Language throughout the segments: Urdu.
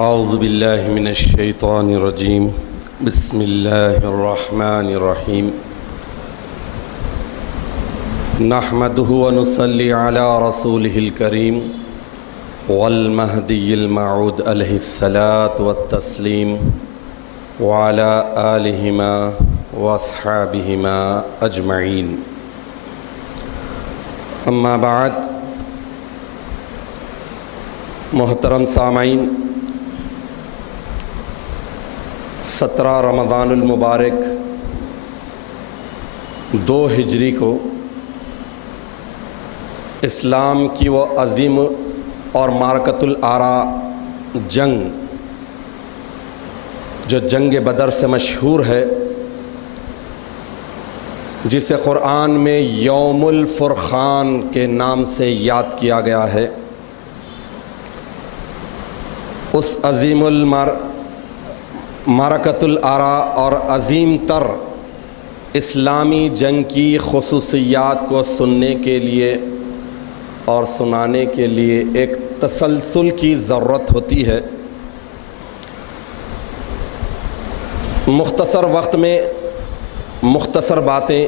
اعوذ باللہ من الشیطان الرجیم بسم اللہ الرحمن الرحیم نحمدہ ونصلی علی رسولہ الکریم والمہدی الموعود علیہ الصلاۃ والتسلیم وعلی آلہما واصحابہما اجمعین اما بعد۔ محترم سامعین، 17 رمضان المبارک 2 ہجری کو اسلام کی وہ عظیم اور معرکۃ الآراء جنگ جو جنگ بدر سے مشہور ہے، جسے قرآن میں یوم الفرقان کے نام سے یاد کیا گیا ہے، اس عظیم معرکۃ الآراء اور عظیم تر اسلامی جنگ کی خصوصیات کو سننے کے لیے اور سنانے کے لیے ایک تسلسل کی ضرورت ہوتی ہے۔ مختصر وقت میں مختصر باتیں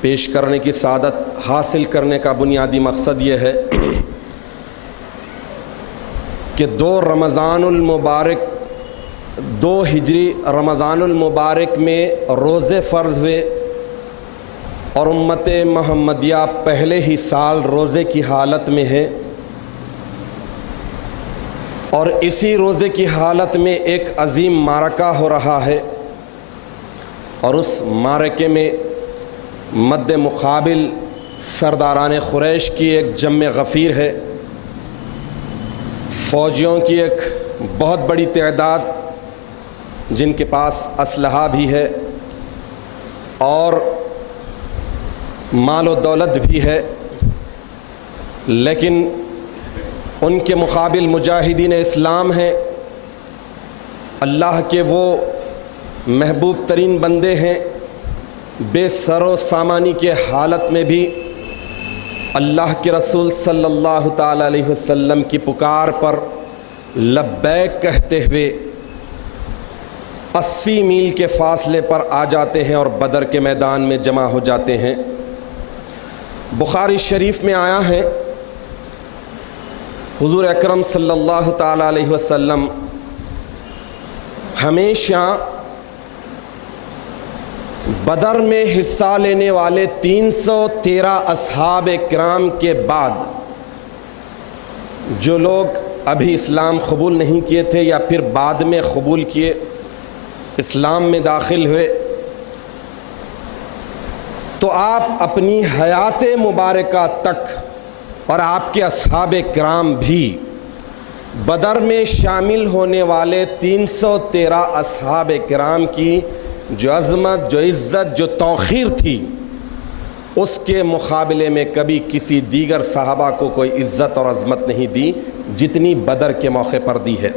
پیش کرنے کی سعادت حاصل کرنے کا بنیادی مقصد یہ ہے کہ 2 ہجری رمضان المبارک میں روزے فرض ہوئے اور امت محمدیہ پہلے ہی سال روزے کی حالت میں ہے، اور اسی روزے کی حالت میں ایک عظیم معرکہ ہو رہا ہے، اور اس معرکے میں مد مقابل سرداران قریش کی ایک جم غفیر ہے، فوجیوں کی ایک بہت بڑی تعداد جن کے پاس اسلحہ بھی ہے اور مال و دولت بھی ہے، لیکن ان کے مقابل مجاہدین اسلام ہیں، اللہ کے وہ محبوب ترین بندے ہیں، بے سر و سامانی کے حالت میں بھی اللہ کے رسول صلی اللہ تعالی علیہ وسلم کی پکار پر لبیک کہتے ہوئے 80 میل کے فاصلے پر آ جاتے ہیں اور بدر کے میدان میں جمع ہو جاتے ہیں۔ بخاری شریف میں آیا ہے، حضور اکرم صلی اللہ تعالی علیہ وسلم ہمیشہ بدر میں حصہ لینے والے 313 اصحاب کرام کے بعد جو لوگ ابھی اسلام قبول نہیں کیے تھے یا پھر بعد میں قبول کیے، اسلام میں داخل ہوئے، تو آپ اپنی حیات مبارکہ تک اور آپ کے اصحاب کرام بھی بدر میں شامل ہونے والے 313 اصحاب کرام کی جو عظمت، جو عزت، جو توقیر تھی، اس کے مقابلے میں کبھی کسی دیگر صحابہ کو کوئی عزت اور عظمت نہیں دی جتنی بدر کے موقع پر دی ہے۔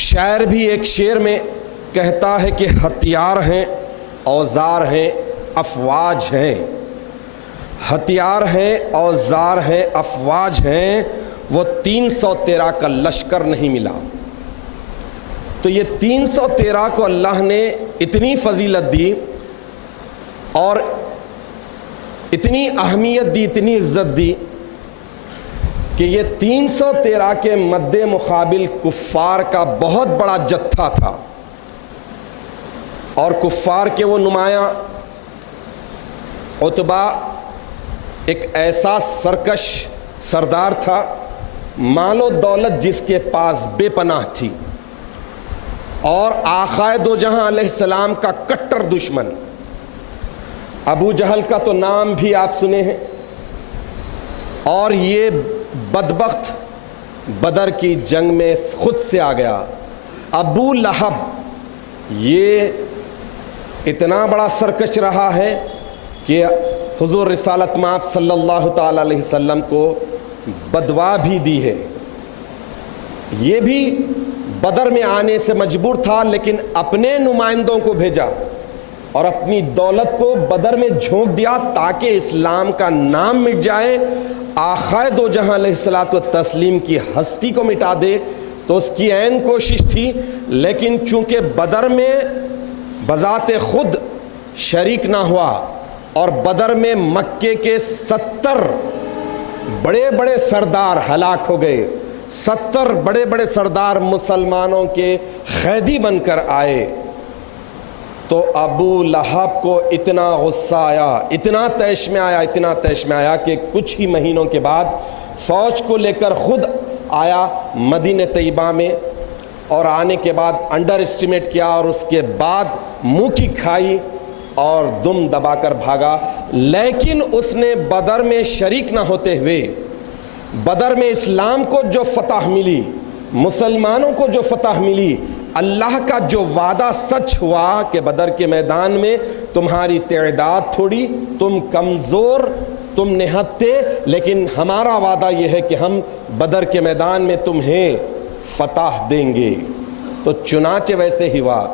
شاعر بھی ایک شعر میں کہتا ہے کہ ہتھیار ہیں، اوزار ہیں، افواج ہیں، ہتھیار ہیں، اوزار ہیں، افواج ہیں، وہ 313 کا لشکر نہیں ملا۔ تو یہ 313 کو اللہ نے اتنی فضیلت دی اور اتنی اہمیت دی، اتنی عزت دی کہ یہ 313 کے مد مقابل کفار کا بہت بڑا جتھا تھا، اور کفار کے وہ نمایاں عتبہ ایک ایسا سرکش سردار تھا، مال و دولت جس کے پاس بے پناہ تھی، اور آقائے دو جہاں علیہ السلام کا کٹر دشمن ابو جہل کا تو نام بھی آپ سنے ہیں، اور یہ بدبخت بدر کی جنگ میں خود سے آ گیا۔ ابو لہب یہ اتنا بڑا سرکش رہا ہے کہ حضور رسالت مآب صلی اللہ تعالی علیہ وسلم کو بدوا بھی دی ہے۔ یہ بھی بدر میں آنے سے مجبور تھا، لیکن اپنے نمائندوں کو بھیجا اور اپنی دولت کو بدر میں جھونک دیا تاکہ اسلام کا نام مٹ جائے آقائے دو جہاں علیہ الصلوۃ والتسلیم کی ہستی کو مٹا دے، تو اس کی عین کوشش تھی، لیکن چونکہ بدر میں بذات خود شریک نہ ہوا، اور بدر میں مکے کے 70 بڑے بڑے سردار ہلاک ہو گئے، 70 بڑے بڑے سردار مسلمانوں کے قیدی بن کر آئے، تو ابو لہب کو اتنا غصہ آیا، اتنا طیش میں آیا کہ کچھ ہی مہینوں کے بعد فوج کو لے کر خود آیا مدینہ طیبہ میں، اور آنے کے بعد انڈر اسٹیمیٹ کیا، اور اس کے بعد منہ کی کھائی اور دم دبا کر بھاگا۔ لیکن اس نے بدر میں شریک نہ ہوتے ہوئے، بدر میں اسلام کو جو فتح ملی، مسلمانوں کو جو فتح ملی، اللہ کا جو وعدہ سچ ہوا کہ بدر کے میدان میں تمہاری تعداد تھوڑی، تم کمزور، تم نہتے، لیکن ہمارا وعدہ یہ ہے کہ ہم بدر کے میدان میں تمہیں فتح دیں گے، تو چنانچہ ویسے ہی ہوا۔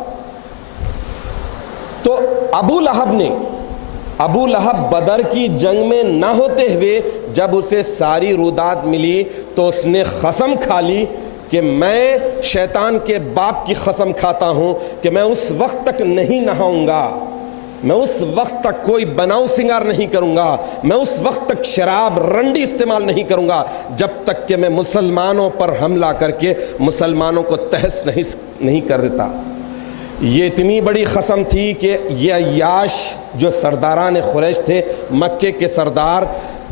تو ابو لہب بدر کی جنگ میں نہ ہوتے ہوئے جب اسے ساری رودات ملی تو اس نے قسم کھا لی کہ میں شیطان کے باپ کی قسم کھاتا ہوں کہ میں اس وقت تک نہیں نہاؤں گا، میں اس وقت تک کوئی بناؤ سنگار نہیں کروں گا، میں اس وقت تک شراب رنڈی استعمال نہیں کروں گا جب تک کہ میں مسلمانوں پر حملہ کر کے مسلمانوں کو تہس نہیں کر دیتا۔ یہ اتنی بڑی قسم تھی کہ یہ عیاش جو سرداران قریش تھے، مکے کے سردار،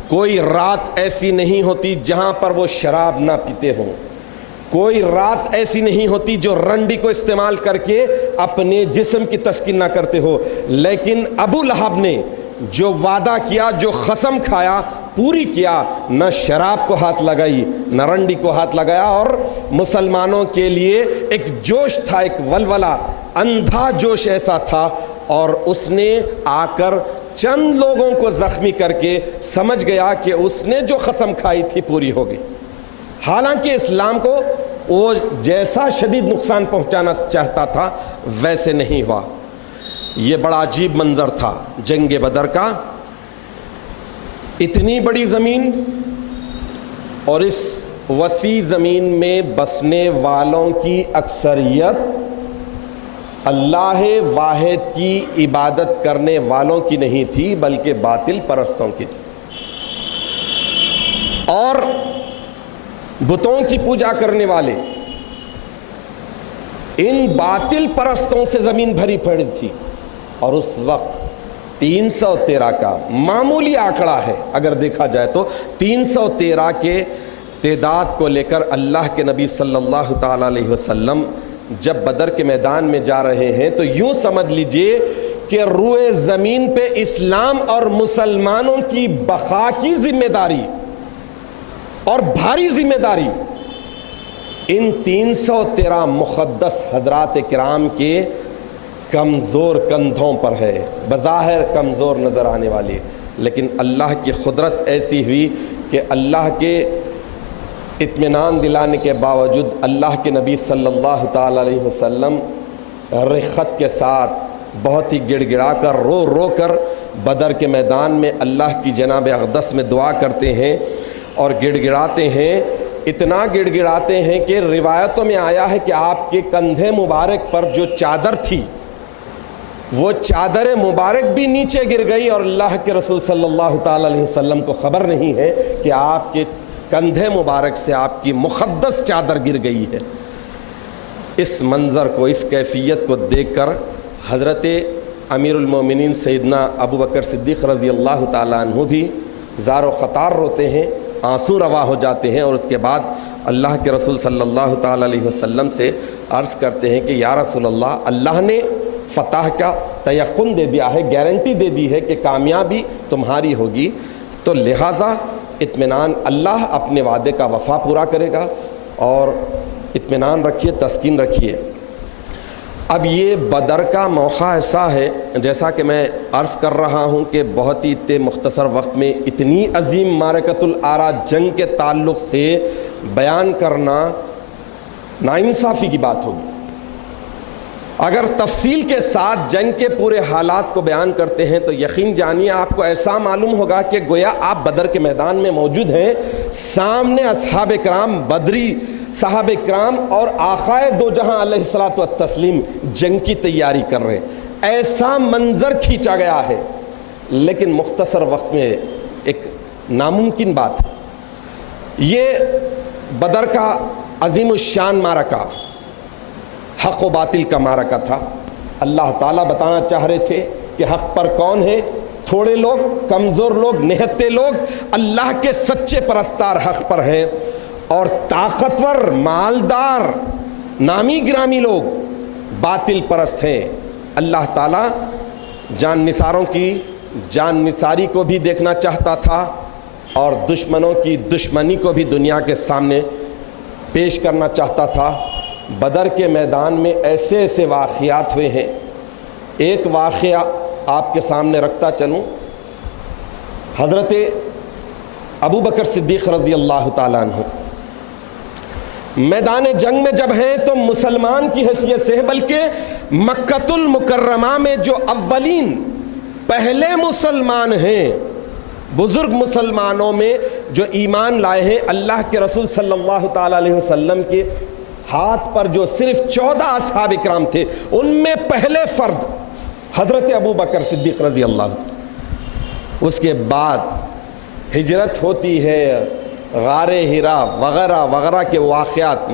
کوئی رات ایسی نہیں ہوتی جہاں پر وہ شراب نہ پیتے ہوں، کوئی رات ایسی نہیں ہوتی جو رنڈی کو استعمال کر کے اپنے جسم کی تسکین نہ کرتے ہو، لیکن ابو لہب نے جو وعدہ کیا، جو قسم کھایا، پوری کیا، نہ شراب کو ہاتھ لگائی، نہ رنڈی کو ہاتھ لگایا، اور مسلمانوں کے لیے ایک جوش تھا، ایک ولولہ، اندھا جوش ایسا تھا، اور اس نے آ کر چند لوگوں کو زخمی کر کے سمجھ گیا کہ اس نے جو قسم کھائی تھی پوری ہو گئی، حالانکہ اسلام کو وہ جیسا شدید نقصان پہنچانا چاہتا تھا ویسے نہیں ہوا۔ یہ بڑا عجیب منظر تھا جنگ بدر کا، اتنی بڑی زمین اور اس وسیع زمین میں بسنے والوں کی اکثریت اللہ واحد کی عبادت کرنے والوں کی نہیں تھی بلکہ باطل پرستوں کی تھی، اور بتوں کی پوجا کرنے والے ان باطل پرستوں سے زمین بھری پڑی تھی۔ اور اس وقت 313 کا معمولی آنکڑا ہے، اگر دیکھا جائے تو 313 کے تعداد کو لے کر اللہ کے نبی صلی اللہ تعالی علیہ وسلم جب بدر کے میدان میں جا رہے ہیں تو یوں سمجھ لیجئے کہ روئے زمین پہ اسلام اور مسلمانوں کی بقا کی ذمہ داری اور بھاری ذمہ داری ان 313 مقدس حضرات کرام کے کمزور کندھوں پر ہے، بظاہر کمزور نظر آنے والی، لیکن اللہ کی قدرت ایسی ہوئی کہ اللہ کے اطمینان دلانے کے باوجود اللہ کے نبی صلی اللہ تعالی علیہ وسلم رخت کے ساتھ بہت ہی گڑ گڑا کر رو کر بدر کے میدان میں اللہ کی جناب اقدس میں دعا کرتے ہیں اور گڑ گڑاتے ہیں، اتنا گڑ گڑاتے ہیں کہ روایتوں میں آیا ہے کہ آپ کے کندھے مبارک پر جو چادر تھی وہ چادر مبارک بھی نیچے گر گئی، اور اللہ کے رسول صلی اللہ تعالی علیہ وسلم کو خبر نہیں ہے کہ آپ کے کندھے مبارک سے آپ کی مقدس چادر گر گئی ہے۔ اس منظر کو، اس کیفیت کو دیکھ کر حضرت امیر المومنین سیدنا ابو بکر صدیق رضی اللہ تعالیٰ عنہ بھی زار و خطار روتے ہیں، آنسو روا ہو جاتے ہیں، اور اس کے بعد اللہ کے رسول صلی اللہ تعالیٰ علیہ وسلم سے عرض کرتے ہیں کہ یا رسول اللہ، اللہ نے فتح کا تیقن دے دیا ہے، گارنٹی دے دی ہے کہ کامیابی تمہاری ہوگی، تو لہٰذا اطمینان، اللہ اپنے وعدے کا وفا پورا کرے گا، اور اطمینان رکھیے، تسکین رکھیے۔ اب یہ بدر کا موقع ایسا ہے، جیسا کہ میں عرض کر رہا ہوں کہ بہت ہی مختصر وقت میں اتنی عظیم معرکۃ الآرا جنگ کے تعلق سے بیان کرنا ناانصافی کی بات ہوگی، اگر تفصیل کے ساتھ جنگ کے پورے حالات کو بیان کرتے ہیں تو یقین جانیے آپ کو ایسا معلوم ہوگا کہ گویا آپ بدر کے میدان میں موجود ہیں، سامنے اصحاب کرام، بدری صحابہ کرام اور آقائے دو جہاں علیہ الصلوۃ والتسلیم جنگ کی تیاری کر رہے ہیں۔ ایسا منظر کھینچا گیا ہے، لیکن مختصر وقت میں ایک ناممکن بات ہے۔ یہ بدر کا عظیم الشان معرکہ حق و باطل کا معرکہ تھا۔ اللہ تعالیٰ بتانا چاہ رہے تھے کہ حق پر کون ہے، تھوڑے لوگ، کمزور لوگ، نہتے لوگ، اللہ کے سچے پرستار حق پر ہیں، اور طاقتور، مالدار، نامی گرامی لوگ باطل پرست ہیں۔ اللہ تعالیٰ جان نثاروں کی جان نثاری کو بھی دیکھنا چاہتا تھا اور دشمنوں کی دشمنی کو بھی دنیا کے سامنے پیش کرنا چاہتا تھا۔ بدر کے میدان میں ایسے ایسے واقعات ہوئے ہیں۔ ایک واقعہ آپ کے سامنے رکھتا چلوں۔ حضرت ابو بکر صدیق رضی اللہ تعالیٰ عنہ میدان جنگ میں جب ہیں تو مسلمان کی حیثیت سے، بلکہ مکۃ المکرمہ میں جو اولین پہلے مسلمان ہیں، بزرگ مسلمانوں میں جو ایمان لائے ہیں، اللہ کے رسول صلی اللہ تعالیٰ علیہ وسلم کے ہاتھ پر جو صرف 14 اصحاب کرام تھے، ان میں پہلے فرد حضرت ابو بکر صدیق رضی اللہ عنہ۔ اس کے بعد ہجرت ہوتی ہے، غار ہرا وغیرہ وغیرہ کے واقعات،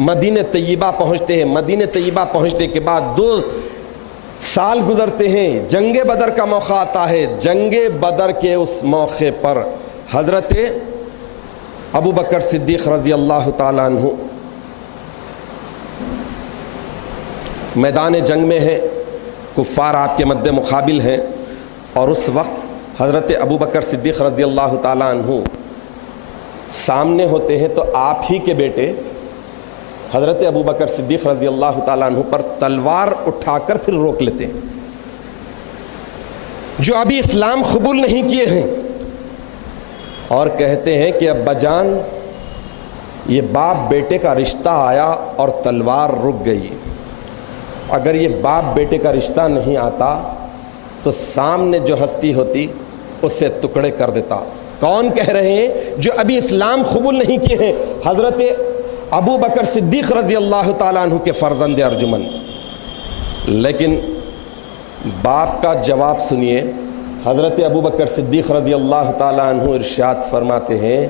مدینہ طیبہ پہنچتے ہیں۔ مدینہ طیبہ پہنچنے کے بعد 2 سال گزرتے ہیں، جنگ بدر کا موقع آتا ہے۔ جنگ بدر کے اس موقع پر حضرت ابو بکر صدیق رضی اللہ تعالیٰ عنہ میدان جنگ میں ہے، کفار آپ کے مد مقابل ہیں، اور اس وقت حضرت ابو بکر صدیق رضی اللہ تعالیٰ عنہ سامنے ہوتے ہیں تو آپ ہی کے بیٹے حضرت ابو بکر صدیق رضی اللہ تعالیٰ عنہ پر تلوار اٹھا کر پھر روک لیتے ہیں، جو ابھی اسلام قبول نہیں کیے ہیں، اور کہتے ہیں کہ ابا جان، یہ باپ بیٹے کا رشتہ آیا اور تلوار رک گئی۔ اگر یہ باپ بیٹے کا رشتہ نہیں آتا تو سامنے جو ہستی ہوتی اس سے ٹکڑے کر دیتا۔ کون کہہ رہے ہیں؟ جو ابھی اسلام قبول نہیں کیے ہیں، حضرت ابو بکر صدیق رضی اللہ تعالیٰ عنہ کے فرزند ارجمن۔ لیکن باپ کا جواب سنیے۔ حضرت ابو بکر صدیق رضی اللہ تعالیٰ عنہ ارشاد فرماتے ہیں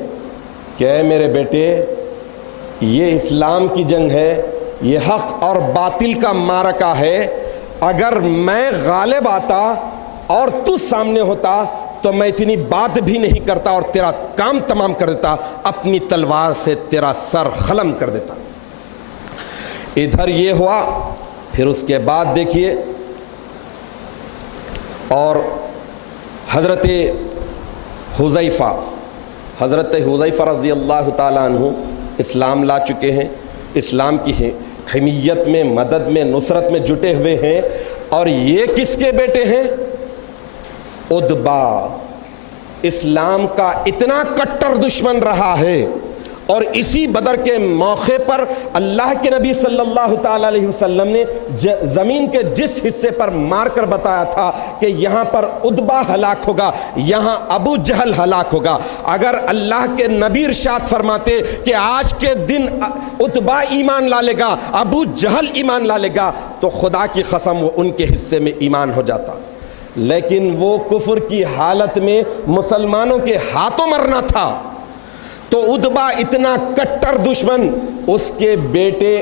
کہ اے میرے بیٹے، یہ اسلام کی جنگ ہے، یہ حق اور باطل کا معرکہ ہے۔ اگر میں غالب آتا اور تو سامنے ہوتا تو میں اتنی بات بھی نہیں کرتا اور تیرا کام تمام کر دیتا، اپنی تلوار سے تیرا سر قلم کر دیتا۔ ادھر یہ ہوا، پھر اس کے بعد دیکھیے، اور حضرت حذیفہ رضی اللہ تعالیٰ عنہ اسلام لا چکے ہیں، اسلام کی حمیت میں، مدد میں، نصرت میں جٹے ہوئے ہیں، اور یہ کس کے بیٹے ہیں؟ عتبہ، اسلام کا اتنا کٹر دشمن رہا ہے، اور اسی بدر کے موقع پر اللہ کے نبی صلی اللہ تعالیٰ علیہ وسلم نے زمین کے جس حصے پر مار کر بتایا تھا کہ یہاں پر عتبہ ہلاک ہوگا، یہاں ابو جہل ہلاک ہوگا، اگر اللہ کے نبی ارشاد فرماتے کہ آج کے دن عتبہ ایمان لا لے گا، ابو جہل ایمان لا لے گا، تو خدا کی قسم وہ ان کے حصے میں ایمان ہو جاتا۔ لیکن وہ کفر کی حالت میں مسلمانوں کے ہاتھوں مرنا تھا، تو عتبہ اتنا کٹر دشمن، اس کے بیٹے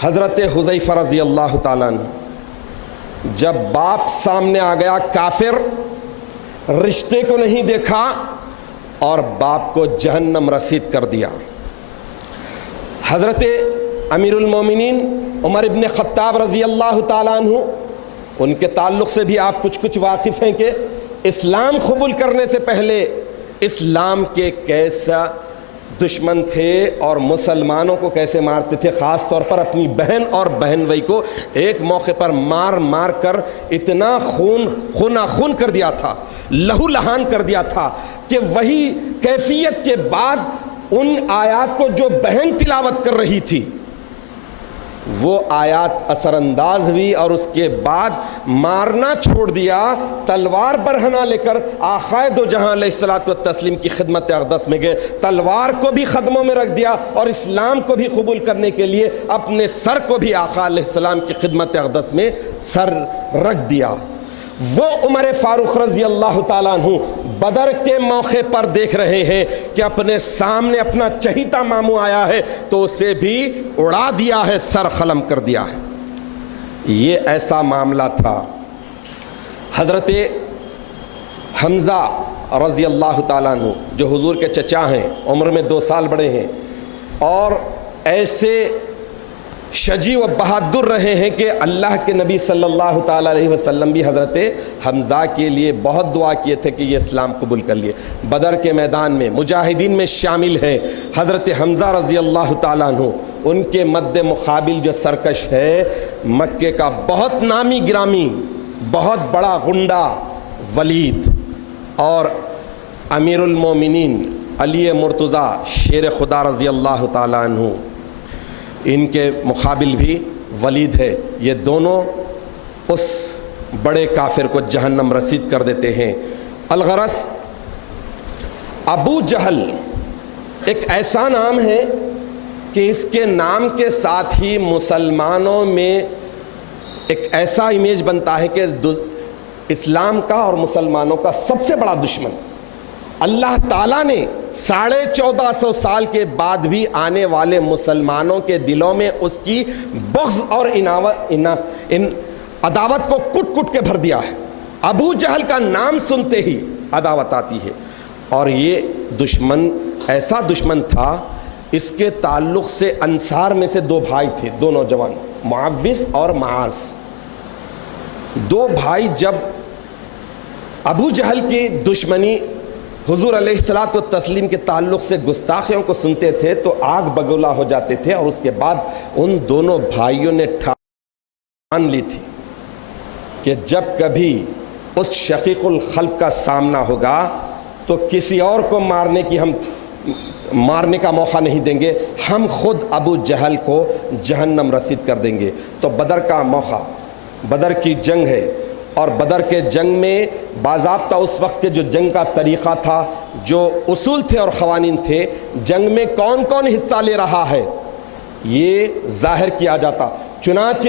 حضرت حذیفہ رضی اللہ تعالیٰ عنہ، جب باپ سامنے آ گیا کافر، رشتے کو نہیں دیکھا اور باپ کو جہنم رسید کر دیا۔ حضرت امیر المومنین عمر ابن خطاب رضی اللہ تعالیٰ عنہ، ان کے تعلق سے بھی آپ کچھ واقف ہیں کہ اسلام قبول کرنے سے پہلے اسلام کے کیسا دشمن تھے اور مسلمانوں کو کیسے مارتے تھے، خاص طور پر اپنی بہن اور بہن بھائی کو ایک موقع پر مار کر اتنا خون کر دیا تھا، لہو لہان کر دیا تھا کہ وہی کیفیت کے بعد ان آیات کو جو بہن تلاوت کر رہی تھی، وہ آیات اثر انداز ہوئی اور اس کے بعد مارنا چھوڑ دیا، تلوار برہنہ لے کر آقائے دو جہاں علیہ الصلوۃ والتسلیم کی خدمت اقدس میں گئے، تلوار کو بھی قدموں میں رکھ دیا اور اسلام کو بھی قبول کرنے کے لیے اپنے سر کو بھی آقا علیہ السلام کی خدمت اقدس میں سر رکھ دیا۔ وہ عمر فاروق رضی اللہ تعالیٰ عنہ بدر کے موقع پر دیکھ رہے ہیں کہ اپنے سامنے اپنا چہیتا ماموں آیا ہے تو اسے بھی اڑا دیا ہے، سر قلم کر دیا ہے۔ یہ ایسا معاملہ تھا۔ حضرت حمزہ رضی اللہ تعالیٰ عنہ جو حضور کے چچا ہیں، عمر میں 2 سال بڑے ہیں، اور ایسے شجیع و بہادر رہے ہیں کہ اللہ کے نبی صلی اللہ تعالیٰ علیہ وسلم بھی حضرت حمزہ کے لیے بہت دعا کیے تھے کہ یہ اسلام قبول کر لیے۔ بدر کے میدان میں مجاہدین میں شامل ہیں حضرت حمزہ رضی اللہ تعالیٰ عنہ، ان کے مد مقابل جو سرکش ہے مکے کا بہت نامی گرامی بہت بڑا غنڈہ ولید، اور امیر المومنین علی مرتضیٰ شیر خدا رضی اللہ تعالیٰ عنہ، ان کے مقابل بھی ولید ہے۔ یہ دونوں اس بڑے کافر کو جہنم رسید کر دیتے ہیں۔ الغرض ابو جہل ایک ایسا نام ہے کہ اس کے نام کے ساتھ ہی مسلمانوں میں ایک ایسا امیج بنتا ہے کہ اسلام کا اور مسلمانوں کا سب سے بڑا دشمن۔ اللہ تعالیٰ نے 1450 سال کے بعد بھی آنے والے مسلمانوں کے دلوں میں اس کی بغض اور عداوت کو کٹ کٹ کے بھر دیا ہے۔ ابو جہل کا نام سنتے ہی عداوت آتی ہے، اور یہ دشمن ایسا دشمن تھا، اس کے تعلق سے انصار میں سے 2 بھائی تھے، 2 نوجوان، معوذ اور معاذ۔ 2 بھائی جب ابو جہل کی دشمنی حضور علیہ الصلوۃ والتسلیم کے تعلق سے گستاخیوں کو سنتے تھے تو آگ بگولا ہو جاتے تھے، اور اس کے بعد ان دونوں بھائیوں نے ٹھان لی تھی کہ جب کبھی اس شقیق الخلق کا سامنا ہوگا تو کسی اور کو مارنے کا موقع نہیں دیں گے، ہم خود ابو جہل کو جہنم رسید کر دیں گے۔ تو بدر کا موقع، بدر کی جنگ ہے، اور بدر کے جنگ میں باضابطہ اس وقت کے جو جنگ کا طریقہ تھا، جو اصول تھے اور قوانین تھے، جنگ میں کون کون حصہ لے رہا ہے یہ ظاہر کیا جاتا۔ چنانچہ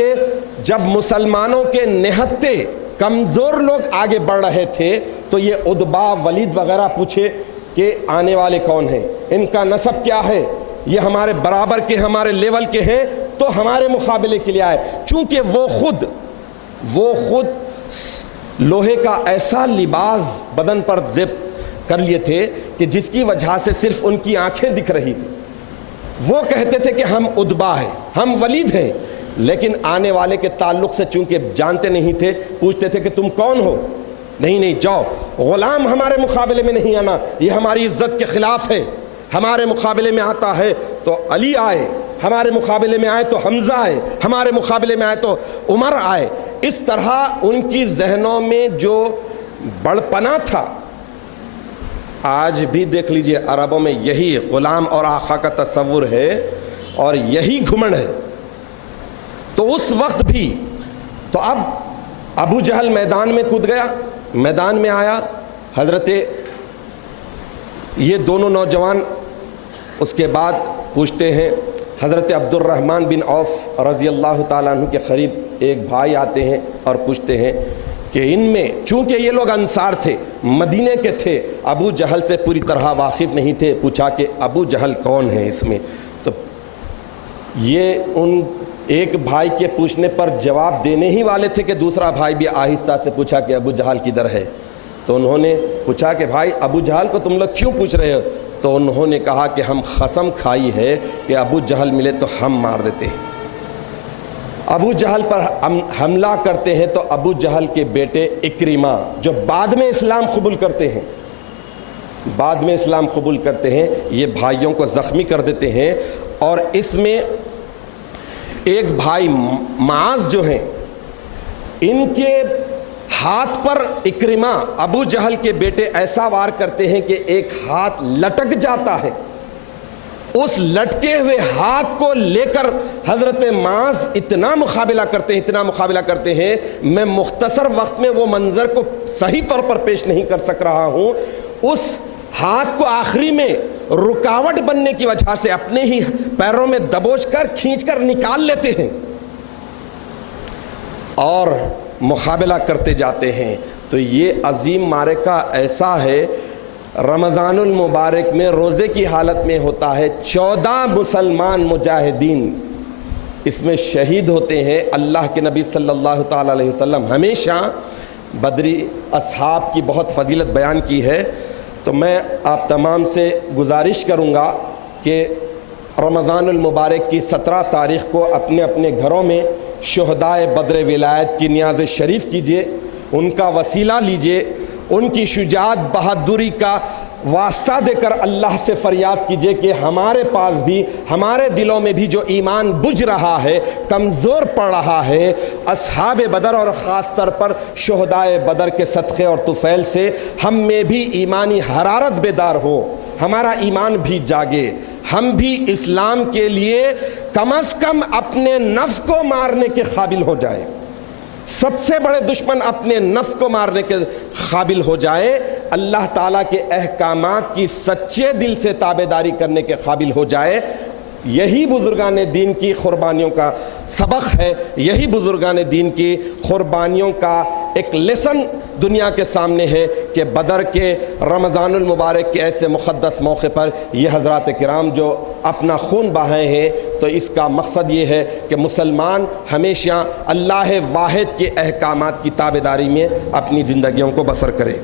جب مسلمانوں کے نہتے کمزور لوگ آگے بڑھ رہے تھے تو یہ عتبہ ولید وغیرہ پوچھے کہ آنے والے کون ہیں، ان کا نسب کیا ہے، یہ ہمارے برابر کے ہمارے لیول کے ہیں تو ہمارے مقابلے کے لیے آئے۔ چونکہ وہ خود لوہے کا ایسا لباس بدن پر زب کر لیے تھے کہ جس کی وجہ سے صرف ان کی آنکھیں دکھ رہی تھی۔ وہ کہتے تھے کہ ہم عتبہ ہیں، ہم ولید ہیں، لیکن آنے والے کے تعلق سے چونکہ جانتے نہیں تھے، پوچھتے تھے کہ تم کون ہو؟ نہیں جاؤ، غلام ہمارے مقابلے میں نہیں آنا، یہ ہماری عزت کے خلاف ہے۔ ہمارے مقابلے میں آتا ہے تو علی آئے، ہمارے مقابلے میں آئے تو حمزہ آئے، ہمارے مقابلے میں آئے تو عمر آئے۔ اس طرح ان کی ذہنوں میں جو بڑپنا تھا، آج بھی دیکھ لیجئے عربوں میں یہی غلام اور آقا کا تصور ہے اور یہی گھمنڈ ہے۔ تو اس وقت بھی تو اب ابو جہل میدان میں کود گیا، میدان میں آیا، حضرت یہ دونوں نوجوان اس کے بعد پوچھتے ہیں، حضرت عبد الرحمن بن عوف رضی اللہ تعالیٰ عنہ کے قریب ایک بھائی آتے ہیں اور پوچھتے ہیں کہ ان میں، چونکہ یہ لوگ انصار تھے، مدینے کے تھے، ابو جہل سے پوری طرح واقف نہیں تھے، پوچھا کہ ابو جہل کون ہے اس میں؟ تو یہ ان ایک بھائی کے پوچھنے پر جواب دینے ہی والے تھے کہ دوسرا بھائی بھی آہستہ سے پوچھا کہ ابو جہل کدھر ہے؟ تو انہوں نے پوچھا کہ بھائی ابو جہل کو تم لوگ کیوں پوچھ رہے ہو؟ تو انہوں نے کہا کہ ہم قسم کھائی ہے کہ ابو جہل ملے تو ہم مار دیتے ہیں، ابو جہل پر حملہ کرتے ہیں۔ تو ابو جہل کے بیٹے اکرمہ جو بعد میں اسلام قبول کرتے ہیں، یہ بھائیوں کو زخمی کر دیتے ہیں، اور اس میں ایک بھائی معاذ جو ہیں، ان کے ہاتھ پر اکرمہ ابو جہل کے بیٹے ایسا وار کرتے ہیں کہ ایک ہاتھ لٹک جاتا ہے، اس لٹکے ہوئے ہاتھ کو لے کر حضرت معاذ اتنا مقابلہ کرتے ہیں میں مختصر وقت میں وہ منظر کو صحیح طور پر پیش نہیں کر سک رہا ہوں. اس ہاتھ کو آخری میں رکاوٹ بننے کی وجہ سے اپنے ہی پیروں میں دبوچ کر کھینچ کر نکال لیتے ہیں اور مقابلہ کرتے جاتے ہیں. تو یہ عظیم معرکہ ایسا ہے، رمضان المبارک میں روزے کی حالت میں ہوتا ہے. 14 مسلمان مجاہدین اس میں شہید ہوتے ہیں. اللہ کے نبی صلی اللہ تعالی علیہ وسلم ہمیشہ بدری اصحاب کی بہت فضیلت بیان کی ہے. تو میں آپ تمام سے گزارش کروں گا کہ رمضان المبارک کی 17 تاریخ کو اپنے اپنے گھروں میں شہدائے بدر ولایت کی نیاز شریف کیجئے، ان کا وسیلہ لیجئے، ان کی شجاعت بہادری کا واسطہ دے کر اللہ سے فریاد کیجئے کہ ہمارے پاس بھی، ہمارے دلوں میں بھی جو ایمان بجھ رہا ہے، کمزور پڑ رہا ہے، اصحاب بدر اور خاص طور پر شہدائے بدر کے صدقے اور طفیل سے ہم میں بھی ایمانی حرارت بیدار ہو، ہمارا ایمان بھی جاگے، ہم بھی اسلام کے لیے کم از کم اپنے نفس کو مارنے کے قابل ہو جائے. سب سے بڑے دشمن اپنے نفس کو مارنے کے قابل ہو جائے، اللہ تعالیٰ کے احکامات کی سچے دل سے تابعداری کرنے کے قابل ہو جائے. یہی بزرگان دین کی قربانیوں کا سبق ہے، یہی بزرگان دین کی قربانیوں کا ایک لیسن دنیا کے سامنے ہے کہ بدر کے رمضان المبارک کے ایسے مقدس موقع پر یہ حضرات کرام جو اپنا خون بہائے ہیں، تو اس کا مقصد یہ ہے کہ مسلمان ہمیشہ اللہ واحد کے احکامات کی تابعداری میں اپنی زندگیوں کو بسر کرے.